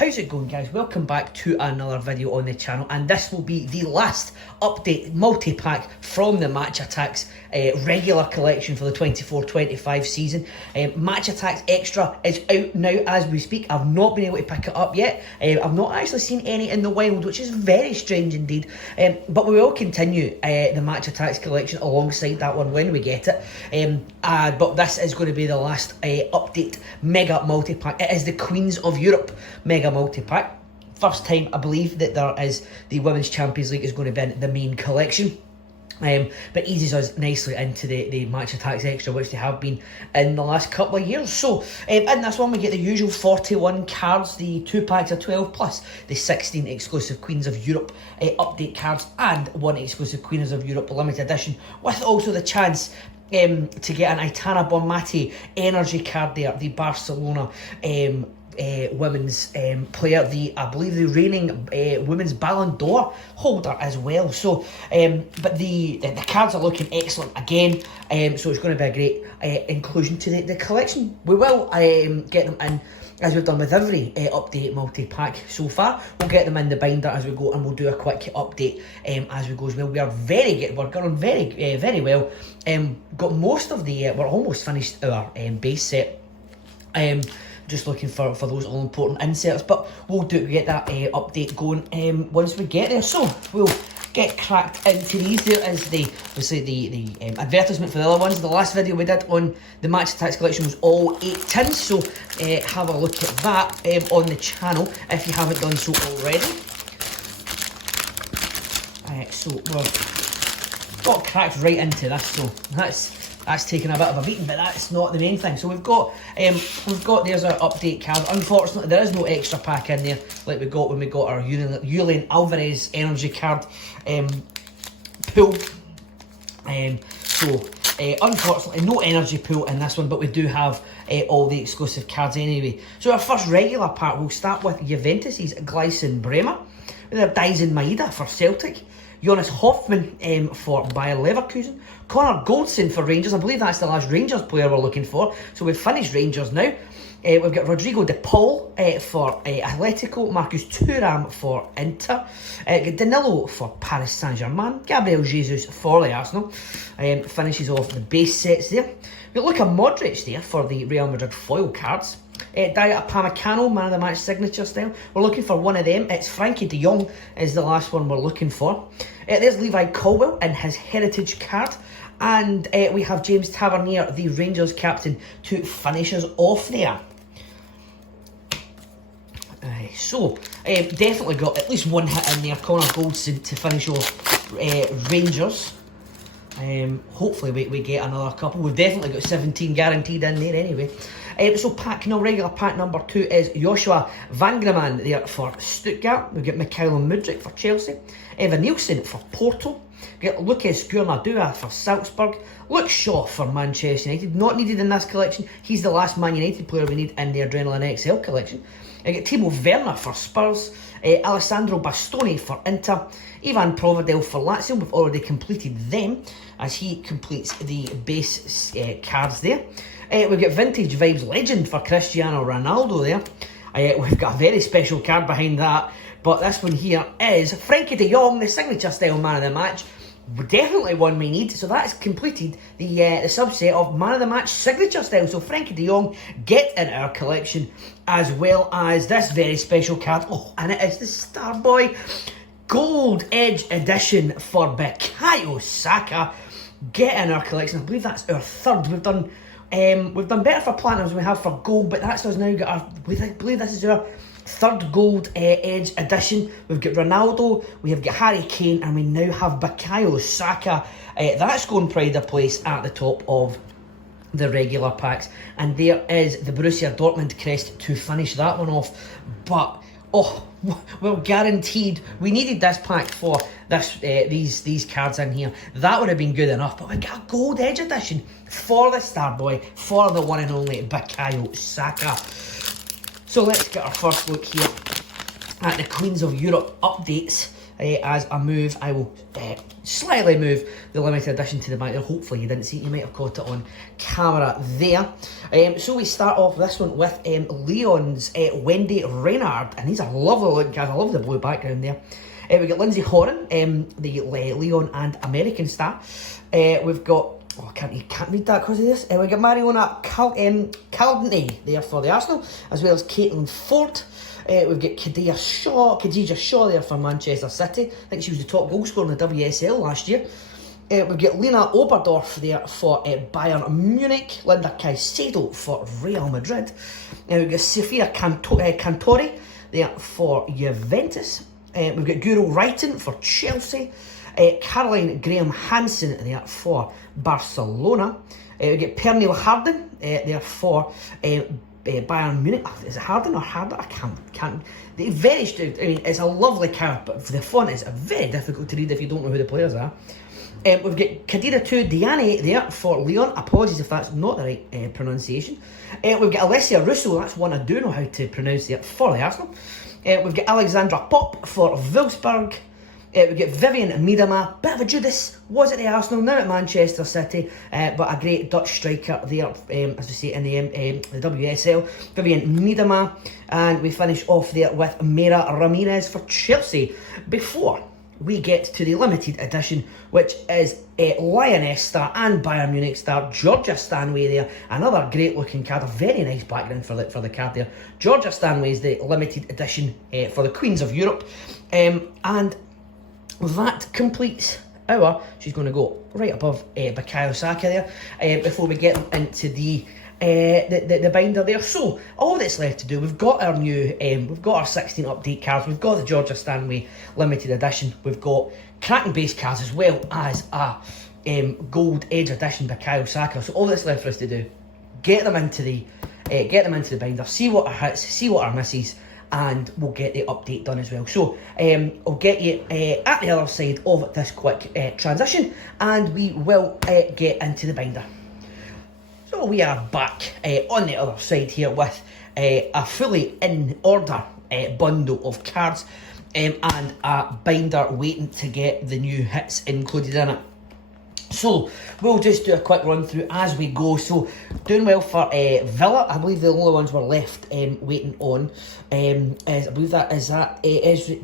How's it going, guys? Welcome back to another video on the channel, and this will be the last update multi-pack from the Match Attax regular collection for the 24-25 season. Match Attax Extra is out now as we speak. I've not been able to pick it up yet. I've not actually seen any in the wild, which is very strange indeed. But we will continue the Match Attax collection alongside that one when we get it. But this is going to be the last update mega multi-pack. It is the Queens of Europe mega multi-pack. First time I believe that there is the Women's Champions League is going to be in the main collection. But eases us nicely into the Match Attax Extra, which they have been in the last couple of years. So in this one we get the usual 41 cards, the 2 packs of 12 plus the 16 exclusive Queens of Europe update cards and 1 exclusive Queens of Europe limited edition, with also the chance to get an Aitana Bonmati energy card there, the Barcelona women's player, I believe the reigning women's Ballon d'Or holder as well. So but the cards are looking excellent again, so it's going to be a great inclusion to the collection. We will get them in, as we've done with every update multi-pack so far. We'll get them in the binder as we go, and we'll do a quick update as we go as well. We are we're going very well. Got most of the we're almost finished our base set. Just looking for those all important inserts, but we'll get that update going once we get there. So we'll get cracked into these. There is the advertisement for the other ones. The last video we did on the Match Attax collection was all 8 tins, so have a look at that on the channel if you haven't done so already. So we've got cracked right into this, so that's taken a bit of a beating, but that's not the main thing. So we've got there's our update card. Unfortunately, there is no extra pack in there like we got when we got our Julian Alvarez energy card pool. So unfortunately, no energy pool in this one, but we do have all the exclusive cards anyway. So our first regular pack, we'll start with Juventus's Gleison Bremer, with their Dyson Maeda for Celtic, Jonas Hoffman for Bayer Leverkusen, Connor Goldson for Rangers. I believe that's the last Rangers player we're looking for. So we've finished Rangers now. We've got Rodrigo de Paul for Atletico, Marcus Thuram for Inter, Danilo for Paris Saint-Germain, Gabriel Jesus for the Arsenal. Finishes off the base sets there. We've got Luka Modric there for the Real Madrid foil cards. Dayot Upamecano, man of the match signature style. We're looking for one of them. It's Frankie de Jong is the last one we're looking for. There's Levi Colwill in his heritage card. And we have James Tavernier, the Rangers captain, to finish us off there. So definitely got at least one hit in there. Connor Goldson to finish off Rangers. Hopefully we get another couple. We've definitely got 17 guaranteed in there anyway. So regular pack number 2 is Joshua Vangraman there for Stuttgart. We've got Mikhailo Mudryk for Chelsea, Evan Nielsen for Porto, we've got Lucas Gurnadua for Salzburg, Luke Shaw for Manchester United, not needed in this collection. He's the last Man United player we need in the Adrenaline XL collection. I get Timo Werner for Spurs, Alessandro Bastoni for Inter, Ivan Provedel for Lazio. We've already completed them as he completes the base cards there. We've got Vintage Vibes Legend for Cristiano Ronaldo there. We've got a very special card behind that, but this one here is Frankie de Jong, the signature style man of the match. Definitely one we need, so that's completed the subset of man of the match signature style. So Frankie de Jong get in our collection, as well as this very special card. Oh, and it is the Starboy Gold Edge Edition for Bukayo Saka. Get in our collection. I believe that's our third. We've done better for platinums than we have for gold, but that's us now got our, I believe this is our third gold edge edition. We've got Ronaldo, we have got Harry Kane, and we now have Bukayo Saka. That's going pride of place at the top of the regular packs, and there is the Borussia Dortmund crest to finish that one off. But oh, well, guaranteed we needed this pack for this these cards in here. That would have been good enough, but we got a gold edge edition for the Starboy, for the one and only Bukayo Saka. So let's get our first look here at the Queens of Europe updates. as a move, I will slightly move the limited edition to the back there. Hopefully you didn't see it, you might have caught it on camera there. So we start off this one with Leon's Wendy Reynard, and these are lovely looking cards. I love the blue background there. We've got Lindsay Horan, the Leon and American star. We've got, oh, I can't read that because of this. We've got Mariona Caldentey there for the Arsenal, as well as Caitlin Ford. We've got Khadija Shaw there for Manchester City. I think she was the top goal scorer in the WSL last year. We've got Lena Oberdorf there for Bayern Munich. Linda Caicedo for Real Madrid. We've got Sofia Cantori there for Juventus. We've got Guro Reiten for Chelsea. Caroline Graham Hansen there for Barcelona. We've got Pernille Harden there for Bayern Munich. Is it Harden or Harder? I can't. Very stupid. I mean, it's a lovely card, but the font is very difficult to read if you don't know who the players are. We've got Kadira 2 Diane there for Leon. Apologies if that's not the right pronunciation. We've got Alessia Russo. That's one I do know how to pronounce there for the Arsenal. We've got Alexandra Popp for Wolfsburg. We've got Vivian Miedema, bit of a Judas, was at the Arsenal, now at Manchester City, but a great Dutch striker there, as we say in the WSL, Vivian Miedema. And we finish off there with Mera Ramirez for Chelsea, before we get to the limited edition, which is Lioness star and Bayern Munich star Georgia Stanway there. Another great looking card, a very nice background for the card there. Georgia Stanway is the limited edition for the Queens of Europe, and that completes our, she's going to go right above Bukayo Saka there, before we get into the binder there. So all that's left to do, we've got our new, we've got our 16 update cards, we've got the Georgia Stanway limited edition, we've got Kraken base cards as well as a gold edge edition Bukayo Saka. So all that's left for us to do, get them into the binder, see what our hits, see what our misses, and we'll get the update done as well. So I'll get you at the other side of this quick transition, and we will get into the binder. So we are back on the other side here with a fully in order bundle of cards, and a binder waiting to get the new hits included in it. So we'll just do a quick run through as we go. So doing well for Villa. I believe the only ones we're left waiting on is, I believe that is Ezri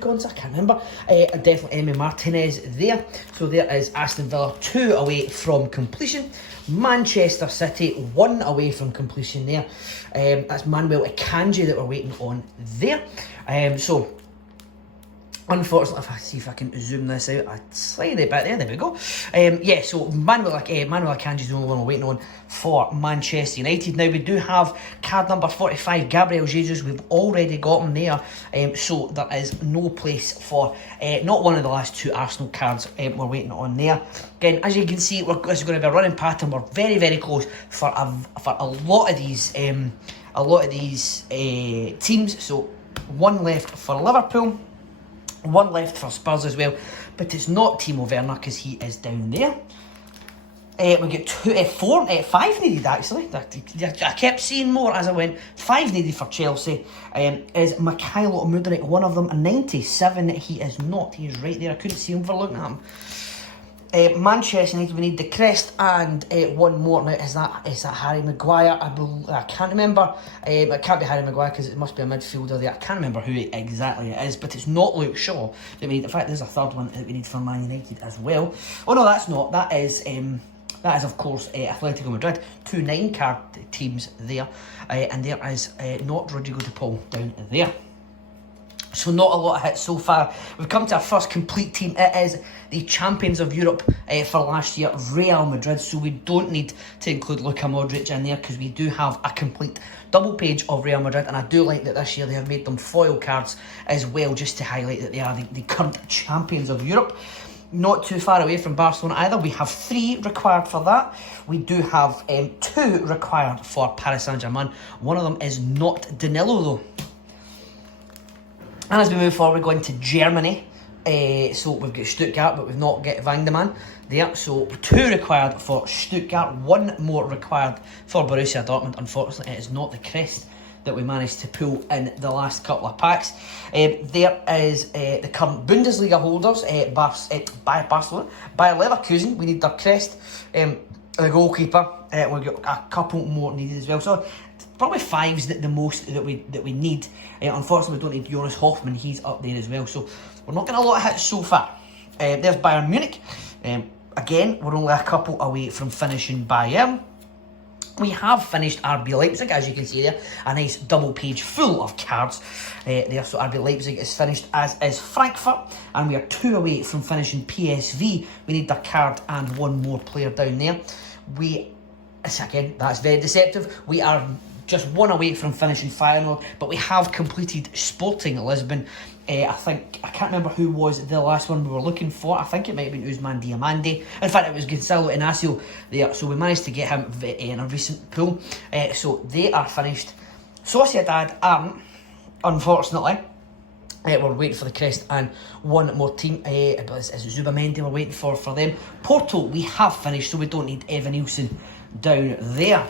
Konsa? I can't remember. Definitely Emi Martinez there. So there is Aston Villa 2 away from completion. Manchester City 1 away from completion there. That's Manuel Akanji that we're waiting on there. So unfortunately, if I see if I can zoom this out a slightly bit there we go. Yeah, so Manuel Akanji is the only one we're waiting on for Manchester United. Now we do have card number 45, Gabriel Jesus. We've already got him there, so there is no place for not one of the last two Arsenal cards we're waiting on there. Again, as you can see, this is going to be a running pattern. We're very, very close for a lot of these teams. So one left for Liverpool, one left for Spurs as well, but it's not Timo Werner because he is down there. We get 5 needed actually. I kept seeing more as I went. 5 needed for Chelsea. Is Mikhailo Mudryk one of them? A 97. He is not. He is right there. I couldn't see him for looking at him. Manchester United, we need the crest and one more. Now, is that Harry Maguire? I can't remember. It can't be Harry Maguire because it must be a midfielder there. I can't remember who exactly it is, but it's not Luke Shaw that we need. In fact, there's a third one that we need for Man United as well. Oh no, that's not. That is of course Atletico Madrid. 2 9-card teams there, and there is not Rodrigo de Paul down there. So not a lot of hits so far. We've come to our first complete team. It is the champions of Europe for last year, Real Madrid. So we don't need to include Luka Modric in there because we do have a complete double page of Real Madrid. And I do like that this year they have made them foil cards as well, just to highlight that they are the current champions of Europe. Not too far away from Barcelona either. We have 3 required for that. We do have 2 required for Paris Saint-Germain. One of them is not Danilo though. And as we move forward, we're going to Germany. So we've got Stuttgart, but we've not got Van de Man there. So 2 required for Stuttgart, 1 more required for Borussia Dortmund. Unfortunately, it is not the crest that we managed to pull in the last couple of packs. There is the current Bundesliga holders, by Barcelona, Bayer Leverkusen. We need their crest. The goalkeeper, we've got a couple more needed as well. So probably 5's the most that we need. Unfortunately, we don't need Jonas Hoffman. He's up there as well. So we're not getting a lot of hits so far. There's Bayern Munich. Again, we're only a couple away from finishing Bayern. We have finished RB Leipzig, as you can see there. A nice double page full of cards there. So RB Leipzig is finished, as is Frankfurt. And we are 2 away from finishing PSV. We need their card and one more player down there. Again, that's very deceptive. We are just 1 away from finishing Feyenoord, but we have completed Sporting Lisbon. I can't remember who was the last one we were looking for. I think it might have been Ousmane Diomande. In fact, it was Gonçalo Inácio there, so we managed to get him in a recent pull. So they are finished. Sociedad aren't, unfortunately. We're waiting for the crest and one more team. It's Zubamendi we're waiting for them. Porto, we have finished, so we don't need Evan Nielsen down there.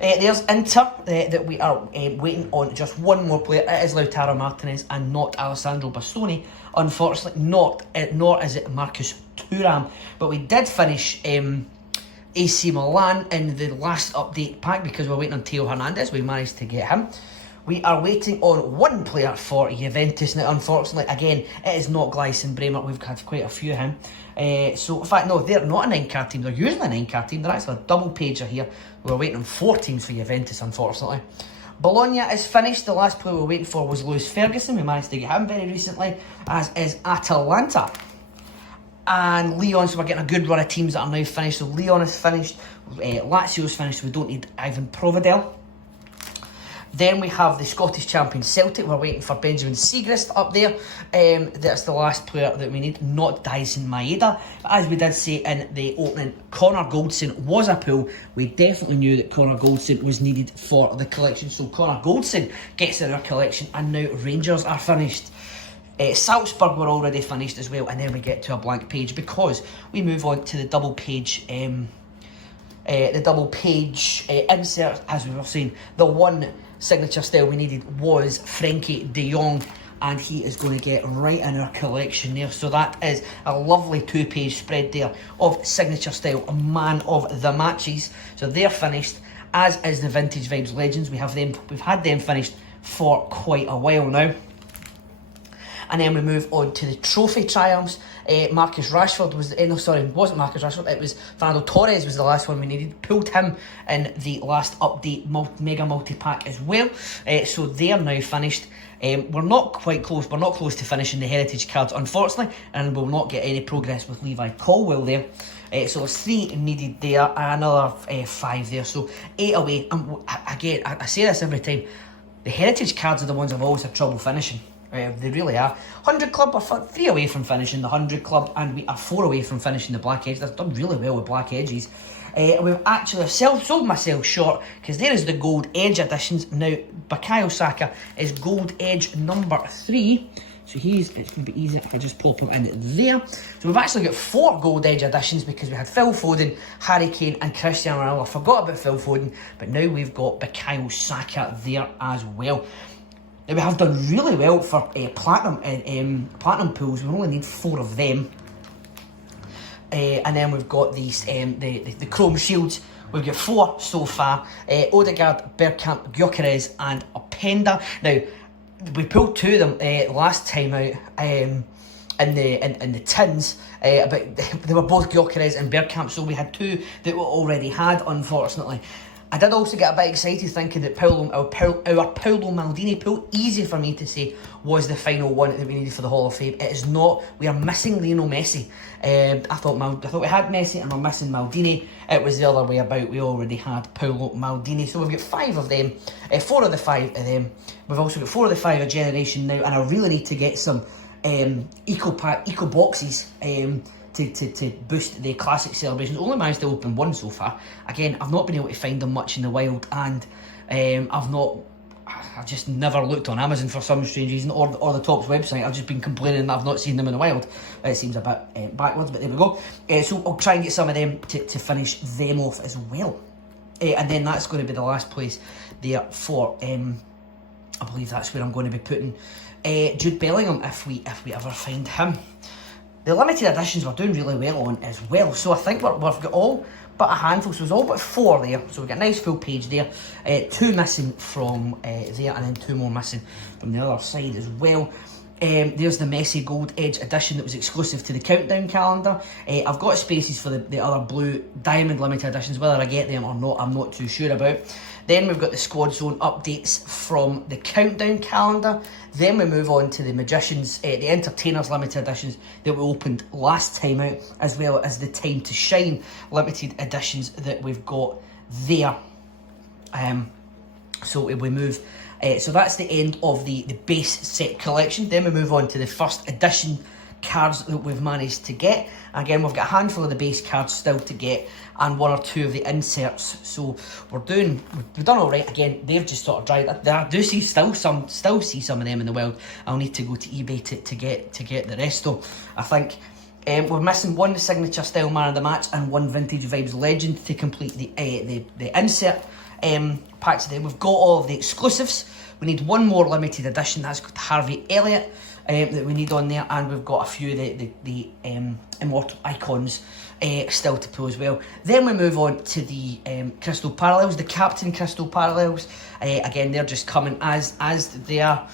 There's Inter, that we are waiting on just one more player. It is Lautaro Martinez and not Alessandro Bastoni. Unfortunately, nor is it Marcus Thuram. But we did finish AC Milan in the last update pack because we're waiting on Theo Hernandez. We managed to get him. We are waiting on one player for Juventus. Now, unfortunately, again, it is not Gleison Bremer. We've had quite a few of him. So, in fact, no, they're not a 9-card team. They're usually a 9-card team. They're actually a double pager here. We're waiting on 4 teams for Juventus, unfortunately. Bologna is finished. The last player we were waiting for was Lewis Ferguson. We managed to get him very recently, as is Atalanta. And Lyon, so we're getting a good run of teams that are now finished. So, Lyon is finished. Lazio's finished. We don't need Ivan Provedel. Then we have the Scottish champion Celtic. We're waiting for Benjamin Siegrist up there. That's the last player that we need, not Dyson Maeda. But as we did say in the opening, Connor Goldson was a pull. We definitely knew that Connor Goldson was needed for the collection. So Connor Goldson gets in our collection, and now Rangers are finished. Salzburg were already finished as well, and then we get to a blank page because we move on to the double page insert. As we were saying, the one signature style we needed was Frankie de Jong, and he is going to get right in our collection there. So that is a lovely 2-page spread there of signature style man of the matches. So they're finished, as is the Vintage Vibes Legends. We've had them finished for quite a while now. And then we move on to the trophy triumphs. Marcus Rashford was... it wasn't Marcus Rashford. It was Fernando Torres was the last one we needed. Pulled him in the last update mega multi-pack as well. So they are now finished. We're not quite close. We're not close to finishing the heritage cards, unfortunately. And we'll not get any progress with Levi Colwell there. So there's 3 needed there. And another 5 there. So 8 away. And again, I say this every time. The heritage cards are the ones I've always had trouble finishing. They really are. 100 Club are 3 away from finishing the 100 Club, and we are 4 away from finishing the Black Edge. That's done really well with Black Edges. We've actually sold myself short because there is the Gold Edge editions. Now, Bukayo Saka is Gold Edge number 3. So it's going to be easy if I just pop him in there. So we've actually got 4 Gold Edge editions because we had Phil Foden, Harry Kane and Cristiano Ronaldo. I forgot about Phil Foden, but now we've got Bukayo Saka there as well. Now we have done really well for platinum pools. We only need 4 of them. And then we've got these the Chrome Shields. We've got 4 so far. Odegaard, Bergkamp, Gyökeres and Openda. Now, we pulled 2 of them last time out in the tins, but they were both Gyökeres and Bergkamp, so we had 2 that we already had, unfortunately. I did also get a bit excited thinking that our Paolo Maldini pool, easy for me to say, was the final one that we needed for the Hall of Fame. It is not. We are missing Lionel Messi. I thought we had Messi and we're missing Maldini. It was the other way about. We already had Paolo Maldini. So we've got 5 of them, 4 of the 5 of them. We've also got 4 of the 5 of Generation now, and I really need to get some eco boxes to boost the classic celebrations. Only managed to open 1 so far. Again, I've not been able to find them much in the wild, and I've just never looked on Amazon for some strange reason, or the Topps website. I've just been complaining that I've not seen them in the wild. It seems a bit backwards, but there we go. So I'll try and get some of them to finish them off as well. And then that's going to be the last place there for I believe that's where I'm going to be putting Jude Bellingham if we ever find him. The limited editions we're doing really well on as well, so I think we've got all but a handful, so there's all but 4 there, so we've got a nice full page there, 2 missing from there, and then 2 more missing from the other side as well. There's the Messi Gold Edge edition that was exclusive to the countdown calendar. I've got spaces for the other blue diamond limited editions. Whether I get them or not, I'm not too sure about. Then we've got the Squad Zone updates from the countdown calendar. Then we move on to the Magicians, the Entertainers limited editions that we opened last time out, as well as the Time to Shine limited editions that we've got there. So we move. So that's the end of the base set collection. Then we move on to the first edition cards that we've managed to get. Again, we've got a handful of the base cards still to get, and 1 or 2 of the inserts. So we've done all right. Again, they've just sort of dried. I do see still see some of them in the wild. I'll need to go to eBay to get the rest though. I think we're missing 1 signature style man of the match and 1 vintage vibes legend to complete the insert packs. Then we've got all of the exclusives. We need 1 more limited edition. That's got Harvey Elliott that we need on there, and we've got a few of the immortal icons still to pull as well. Then we move on to the crystal parallels, the captain crystal parallels. Again, they're just coming as they are,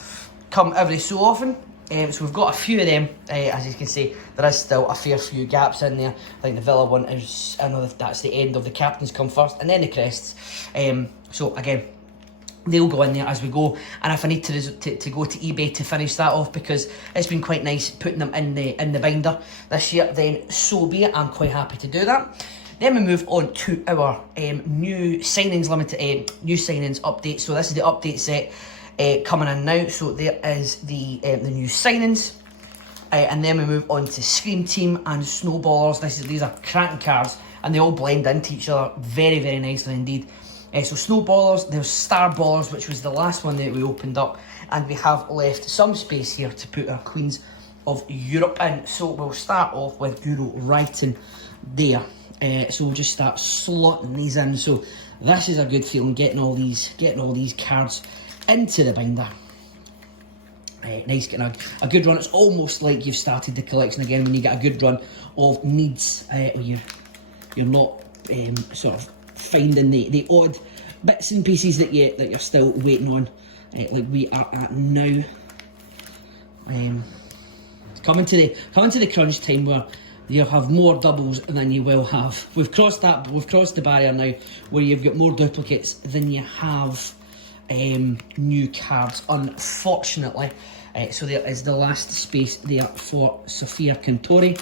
come every so often. So we've got a few of them. As you can see, there is still a fair few gaps in there. I think the Villa one is, I know that's the end of the captains come first, and then the crests. So again, they'll go in there as we go, and if I need to go to eBay to finish that off, because it's been quite nice putting them in the binder this year, then so be it. I'm quite happy to do that. Then we move on to our new signings new signings update. So this is the update set coming in now. So there is the new signings, and then we move on to Scream Team and Snowballers. These are cracking cards, and they all blend into each other very, very nicely indeed. So Snowballers, there's Starballers, which was the last one that we opened up, and we have left some space here to put our Queens of Europe in. So we'll start off with Euro writing there. So we'll just start slotting these in. So this is a good feeling, getting all these cards into the binder. Nice, getting a good run. It's almost like you've started the collection again when you get a good run of needs. You're not sort of finding the odd bits and pieces that you're still waiting on, like we are at now. Coming to the crunch time where you'll have more doubles than you will have. We've crossed the barrier now where you've got more duplicates than you have new cards, unfortunately. So there is the last space there for Sophia Cantori,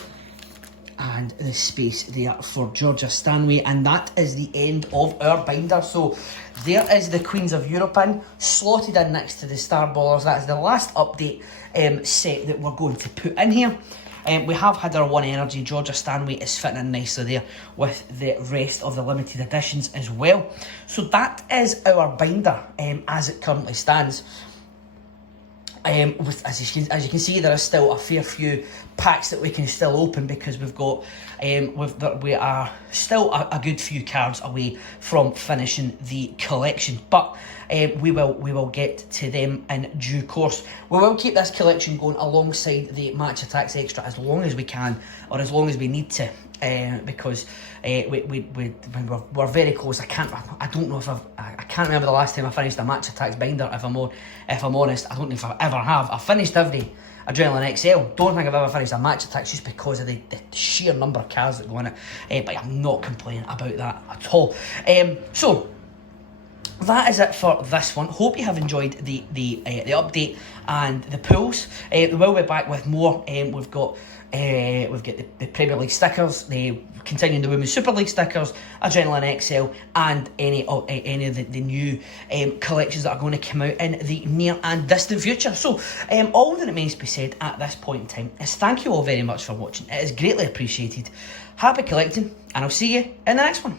and the space there for Georgia Stanway, and that is the end of our binder. So there is the Queens of Europe in, slotted in next to the Starballers. That is the last update set that we're going to put in here. We have had our 1 energy. Georgia Stanway is fitting in nicely there with the rest of the limited editions as well. So that is our binder as it currently stands. As you can see, there is still a fair few packs that we can still open, because we've got we are still a good few cards away from finishing the collection, but we will get to them in due course. We will keep this collection going alongside the Match Attax Extra as long as we can, or as long as we need to, because we're very close. I can't remember the last time I finished a Match Attax binder. If I'm honest, I don't know if I ever have. I finished every Adrenaline XL. Don't think I've ever finished a Match Attax, just because of the sheer number of cards that go in it. But I'm not complaining about that at all. So that is it for this one. Hope you have enjoyed the update and the pulls. We will be back with more. We've got the Premier League stickers, continuing the Women's Super League stickers, Adrenaline XL, and any of the new collections that are going to come out in the near and distant future. So all that remains to be said at this point in time is thank you all very much for watching. It is greatly appreciated. Happy collecting, and I'll see you in the next one.